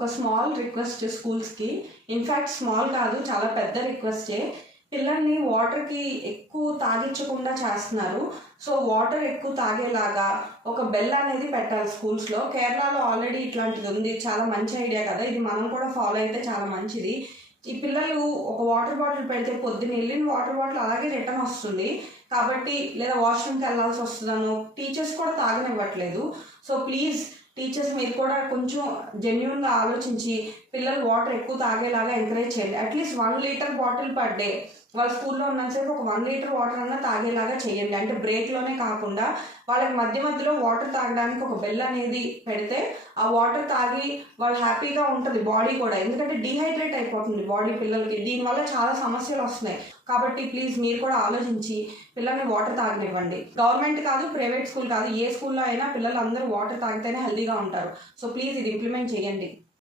ఒక small request స్కూల్స్కి, in fact small కాదు, చాలా పెద్ద రిక్వెస్టే. పిల్లల్ని వాటర్కి ఎక్కువ తాగించకుండా చేస్తున్నారు. సో వాటర్ ఎక్కువ తాగేలాగా ఒక బెల్ అనేది పెట్టాలి స్కూల్స్లో. కేరళలో ఆల్రెడీ ఇట్లాంటిది ఉంది, చాలా మంచి ఐడియా కదా, ఇది మనం కూడా ఫాలో అయితే చాలా మంచిది. ఈ పిల్లలు ఒక వాటర్ బాటిల్ పెడితే పొద్దున్న వెళ్ళిన వాటర్ బాటిల్ అలాగే రిటర్న్ వస్తుంది కాబట్టి, లేదా వాష్రూమ్కి వెళ్ళాల్సి వస్తుందనో టీచర్స్ కూడా తాగనివ్వట్లేదు. సో ప్లీజ్ టీచర్స్ మీరు కూడా కొంచెం జెన్యూన్గా ఆలోచించి పిల్లలు వాటర్ ఎక్కువ తాగేలాగా ఎంకరేజ్ చేయండి. At least 1 litre bottle per day వాళ్ళ స్కూల్లో ఉన్నంతసేపు ఒక 1 లీటర్ వాటర్ అన్నా తాగేలాగా చేయండి. అంటే బ్రేక్లోనే కాకుండా వాళ్ళకి మధ్యలో వాటర్ తాగడానికి ఒక బెల్ అనేది పెడితే ఆ వాటర్ తాగి వాళ్ళు హ్యాపీగా ఉంటుంది బాడీ కూడా. ఎందుకంటే డీహైడ్రేట్ అయిపోతుంది బాడీ పిల్లలకి, దీనివల్ల చాలా సమస్యలు వస్తున్నాయి. కాబట్టి ప్లీజ్ మీరు కూడా ఆలోచించి పిల్లల్ని వాటర్ తాగనివ్వండి. గవర్నమెంట్ కాదు, ప్రైవేట్ స్కూల్ కాదు, ఏ స్కూల్లో అయినా పిల్లలు అందరూ వాటర్ తాగితేనే హెల్తీగా ఉంటారు. సో ప్లీజ్ ఇది ఇంప్లిమెంట్ చేయండి.